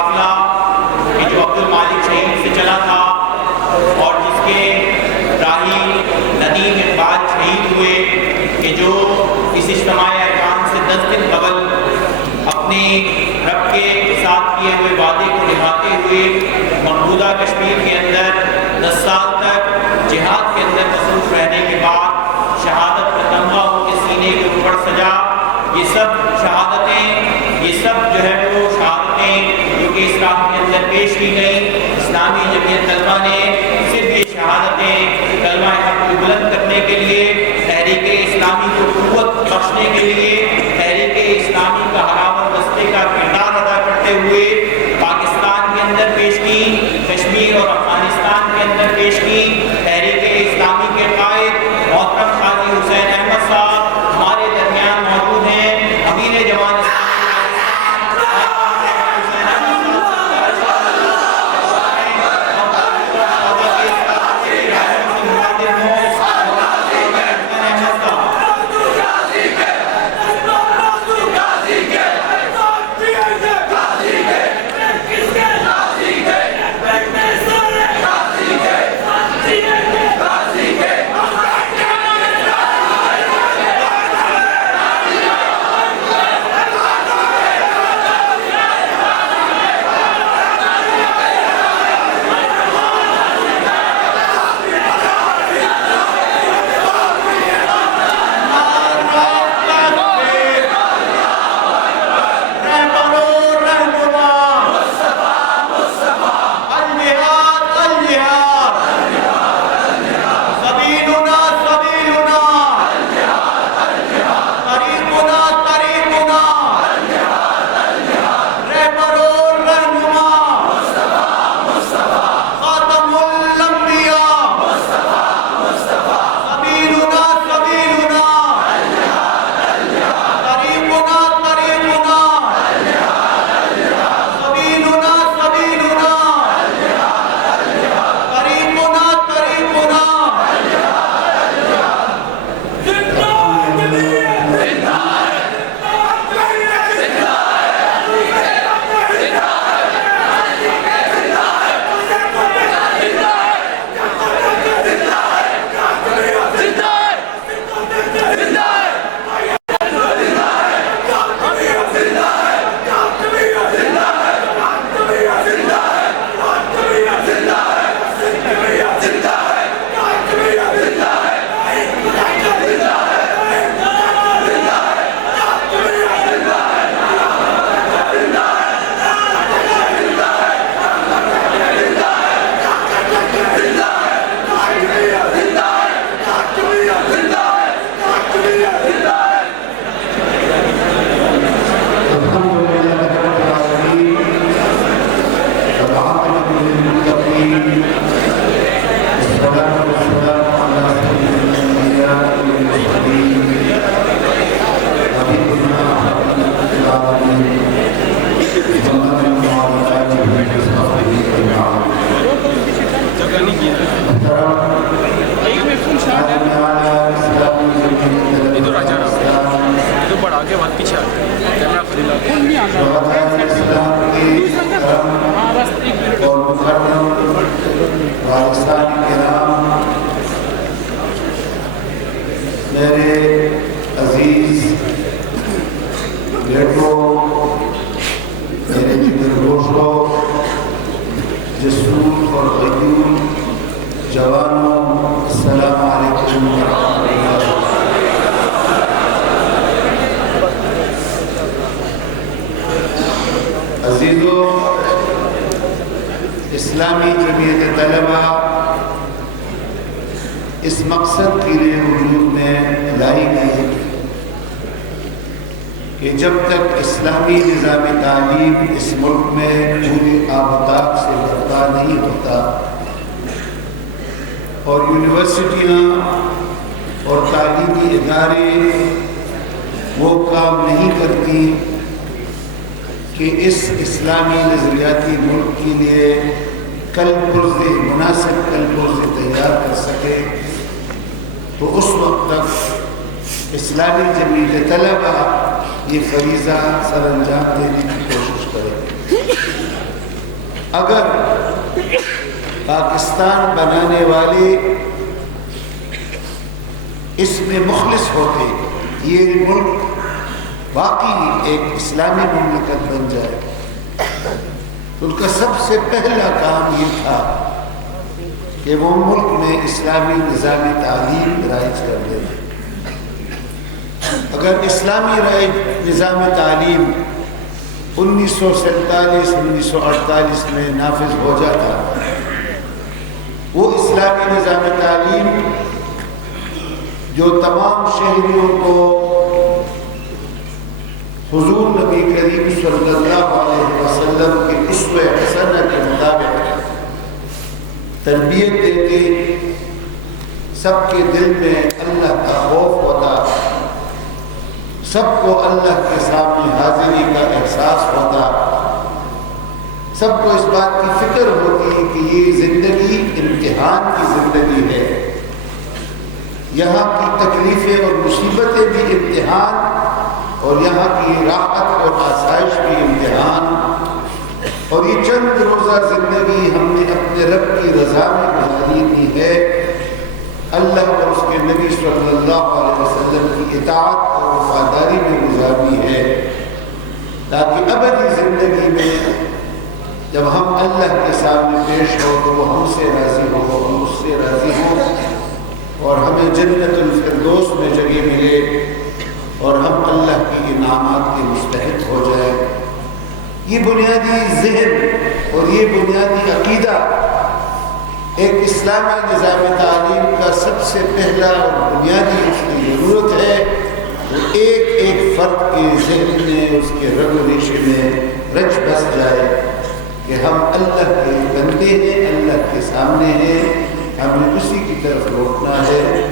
قافلہ کہ جو عبد المالک شہید سے چلا تھا اور جس کے راہی ندیم اقبال شہید ہوئے، کہ جو اس اجتماع ارکان سے 10 دن قبل اپنے رب کے ساتھ کیے ہوئے وعدے کو نبھاتے ہوئے مقبوضہ کشمیر کے اندر 10 سال تک جہاد کے اندر مصروف رہنے کے بعد شہادت کا تمغہ ان کے سینے کے اوپر سجا۔ یہ سب شہادتیں، یہ سب جو ہے وہ شہادتیں جو کہ اس راہ کے اندر پیش کی گئیں، اسلامی جمعیت طلبہ نے صرف یہ شہادتیں کلمہ حق کو بلند کرنے کے لیے، تحریک اسلامی کو قوت بخشنے کے لیے، تحریک اسلامی کا ہراور دستے کا کردار ادا کرتے ہوئے پاکستان کے اندر پیش کی، کشمیر اور افغانستان کے اندر پیش کی۔ تحریک اسلامی کے قائد محترم قاضی حسین احمد صاحب ہمارے درمیان موجود ہیں، امیر جوان اسلامی جمعیت طلبہ اس مقصد کے لیے وجود میں لائی گئی کہ جب تک اسلامی نظام تعلیم اس ملک میں پورے آفتاب سے برپا نہیں ہوتا اور یونیورسٹیاں اور تعلیمی ادارے وہ کام نہیں کرتی کہ اس اسلامی نظریاتی ملک کے لیے کل پرزے مناسب کل پرزے تیار کر سکے، تو اس وقت تک اسلامی جمعیت طلبہ یہ فریضہ سر انجام دینے کی کوشش کرے۔ اگر پاکستان بنانے والے اس میں مخلص ہوتے، یہ ملک واقعی ایک اسلامی مملکت بن جائے، تو ان کا سب سے پہلا کام یہ تھا کہ وہ ملک میں اسلامی نظام تعلیم رائج کر دیں۔ اگر اسلامی نظام تعلیم 1947 1948 میں نافذ ہو جاتا، وہ اسلامی نظام تعلیم جو تمام شہریوں کو حضور نبی کریم صلی اللہ علیہ وسلم کے اسوہ حسنہ کے مطابق تربیت دیتے، سب کے دل میں اللہ کا خوف ہوتا، سب کو اللہ کے سامنے حاضری کا احساس ہوتا، سب کو اس بات کی فکر ہوتی کہ یہ زندگی امتحان کی زندگی ہے، یہاں کی تکلیفیں اور مصیبتیں بھی امتحان، اور یہاں کی راحت اور آسائش بھی امتحان، اور یہ چند روزہ زندگی ہم نے اپنے رب کی رضا میں گزاری کی ہے، اللہ اور اس کے نبی صلی اللہ علیہ وسلم کی اطاعت اور وفاداری میں گزاری ہے، تاکہ ابدی زندگی میں جب ہم اللہ کے سامنے پیش ہو تو وہ ہم سے راضی ہو، ہم اس سے راضی ہوں، اور ہمیں جنت الفردوس میں جگہ ملے، اور ہم اللہ کی انعامات کے مستحق ہو جائیں۔ یہ بنیادی ذہن اور یہ بنیادی عقیدہ ایک اسلامی نظام تعلیم کا سب سے پہلا اور بنیادی اس کی ضرورت ہے، ایک ایک فرد کے ذہن میں، اس کے رگ و ریشے میں رچ بس جائے کہ ہم اللہ کے بندے ہیں، اللہ کے سامنے ہیں، ہمیں اسی کی طرف لوٹنا ہے،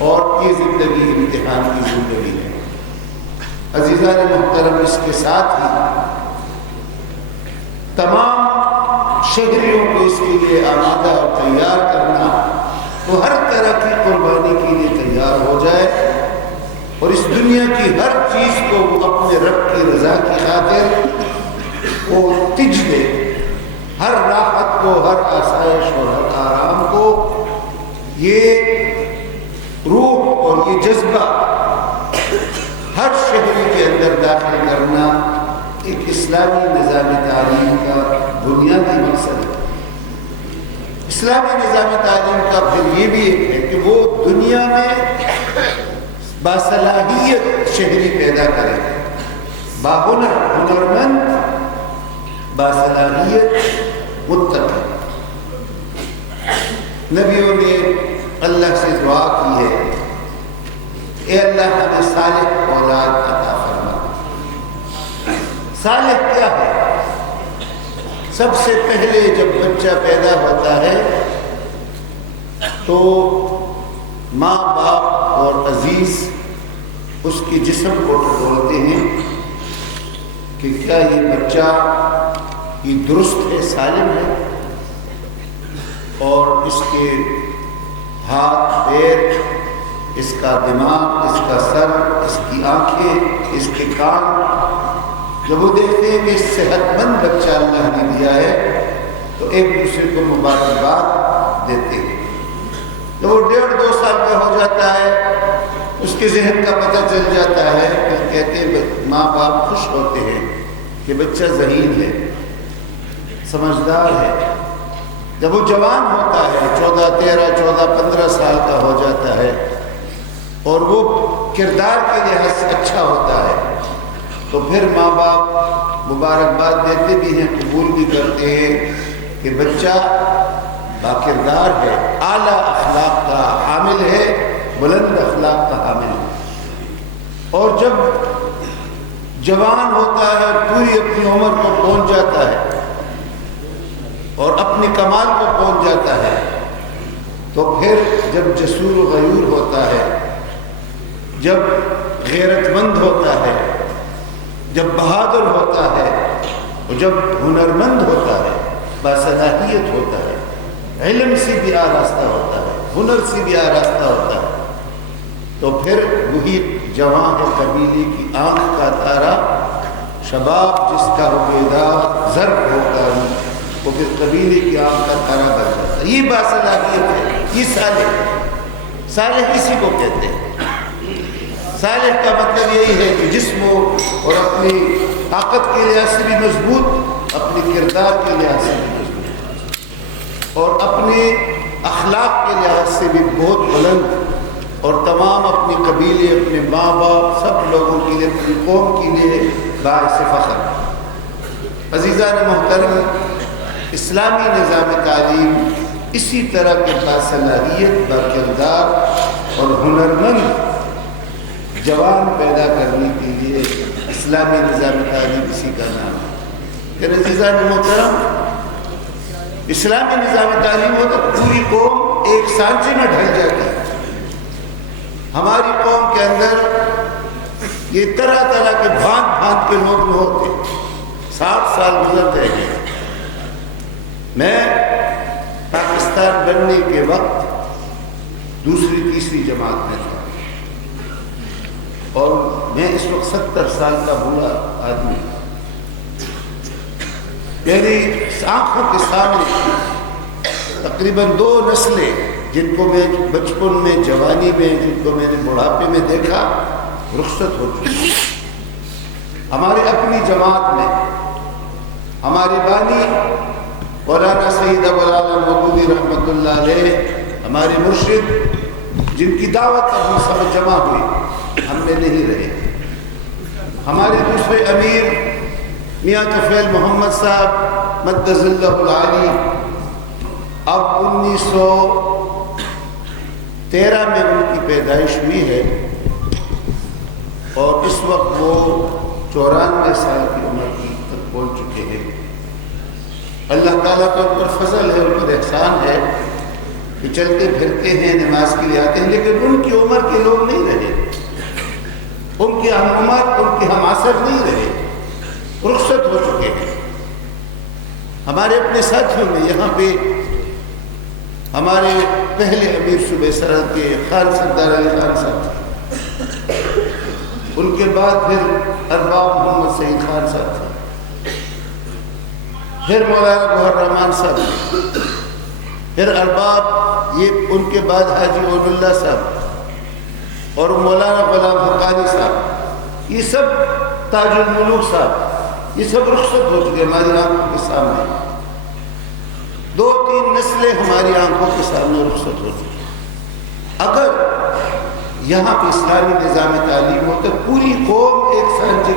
اور یہ زندگی امتحان کی زندگی ہے۔ عزیزان محترم، اس کے ساتھ ہی تمام شہریوں کو اس کے لیے آمادہ اور تیار کرنا، تو ہر طرح کی قربانی کے لیے تیار ہو جائے، اور اس دنیا کی ہر چیز کو وہ اپنے رب کی رضا کی خاطر وہ تج دے، ہر راحت کو، ہر آسائش اور ہر آرام کو، یہ روح اور یہ جذبہ ہر شہری کے اندر داخل کرنا ایک اسلامی نظام تعلیم کا بنیادی مقصد ہے۔ اسلامی نظام تعلیم کا پھر یہ بھی ایک ہے کہ وہ دنیا میں باصلاحیت شہری پیدا کرے، باہنر، ہنرمند، باصلاحیت، متقی۔ نبیوں نے اللہ سے دعا کی ہے، اے اللہ ہمیں صالح اولاد عطا فرما۔ صالح کیا ہے؟ سب سے پہلے جب بچہ پیدا ہوتا ہے تو ماں باپ اور عزیز اس کے جسم کو ٹٹولتے ہیں کہ کیا یہ بچہ یہ درست ہے، سالم ہے، اور اس کے ہاتھ، پیر، اس کا دماغ، اس کا سر، اس کی آنکھیں، اس کے کان، جب وہ دیکھتے ہیں کہ صحت مند بچہ اللہ نے دیا ہے تو ایک دوسرے کو مبارکباد دیتے ہیں۔ جب وہ 1.5-2 سال کا ہو جاتا ہے اس کے ذہن کا پتہ چل جاتا ہے، پھر کہتے ہیں ماں باپ خوش ہوتے ہیں کہ بچہ ذہین ہے، سمجھدار ہے۔ جب وہ جوان ہوتا ہے، 14، 13، 14، 15 سال کا ہو جاتا ہے، اور وہ کردار کے لحاظ سے اچھا ہوتا ہے، تو پھر ماں باپ مبارکباد دیتے بھی ہیں، قبول بھی کرتے ہیں کہ بچہ باکردار ہے، اعلیٰ اخلاق کا حامل ہے، بلند اخلاق کا حامل ہے۔ اور جب جوان ہوتا ہے، پوری اپنی عمر کو پہنچ جاتا ہے اور اپنے کمال کو پہنچ جاتا ہے، تو پھر جب جسور و غیور ہوتا ہے، جب غیرت مند ہوتا ہے، جب بہادر ہوتا ہے، اور جب ہنرمند ہوتا ہے، باصلاحیت ہوتا ہے، علم سے بھی آراستہ ہوتا ہے، ہنر سے بھی آراستہ ہوتا ہے، تو پھر وہی جوان ہے قبیلے کی آنکھ کا تارا، شباب جس کا بیدار زرق ہوتا ہے، وہ پھر قبیلے کی آنکھ کا تارا بن جاتا ہے۔ یہ باصلاحیت ہے، یہ صالح، صالح اسی کو کہتے ہیں۔ صالح کا مطلب یہی ہے کہ جسم اور اپنی طاقت کے لحاظ سے بھی مضبوط، اپنے کردار کے لحاظ سے بھی مضبوط، اور اپنے اخلاق کے لحاظ سے بھی بہت بلند، اور تمام اپنے قبیلے، اپنے ماں باپ، سب لوگوں کے لیے، اپنی قوم کے لیے باعث فخر۔ عزیزان محترم، اسلامی نظام تعلیم اسی طرح کے باصلاحیت، باکردار اور ہنرمند جوان پیدا کرنے کے لیے اسلامی نظام تعلیم اسی کا نام ہے۔ کہ عزیزان محترم، اسلامی نظام تعلیم ہو تو پوری قوم ایک سانچے میں ڈھل جاتی ہے۔ ہماری قوم کے اندر یہ طرح طرح کے بھانت بھانت کے لوگ ہوتے، 60 سال گزرتے ہیں۔ میں پاکستان بننے کے وقت دوسری تیسری جماعت میں تھا، اور میں اس وقت 70 سال کا بوڑھا آدمی، میری آنکھوں کے سامنے تقریباً 2 نسلیں جن کو میں بچپن میں، جوانی میں، جن کو میں نے بڑھاپے میں دیکھا، رخصت ہو چکی۔ ہماری اپنی جماعت میں ہمارے بانی مولانا سید ابوالعالی مودودی رحمۃ اللہ علیہ، ہمارے مرشد، جن کی دعوت اب ہم سب جمع ہوئی، ہم میں نہیں رہے۔ ہمارے دوسرے امیر میاں طفیل محمد صاحب مدظ اللہ العالی، اب 1913 میں ان کی پیدائش ہوئی ہے، اور اس وقت وہ 94 سال کی عمر تک پہنچ چکے ہیں۔ اللہ تعالیٰ کا ان پر فضل ہے، ان پر احسان ہے کہ چلتے پھرتے ہیں، نماز کے لیے آتے ہیں، لیکن ان کی عمر کے لوگ نہیں رہے، ان کی ہم عمر، ان کے ہم عصر نہیں رہے، رخصت ہو چکے ہیں۔ ہمارے اپنے ساتھیوں میں یہاں پہ ہمارے پہلے امیر صوبہ سرحد کے خان سردار علی خان صاحب، ان کے بعد پھر ارباب محمد سعید خان صاحب تھے، پھر مولانا گوہر رحمان صاحب، پھر ارباب، یہ ان کے بعد حاجی اول اللہ صاحب اور مولانا غلام حقانی صاحب، یہ سب تاج الملوک صاحب، یہ سب رخصت ہو چکے ہماری آنکھوں کے سامنے۔ 2-3 نسلیں ہماری آنکھوں کے سامنے رخصت ہو چکی۔ اگر یہاں پہ اسلامی نظام تعلیم ہو تو پوری قوم ایک سانچے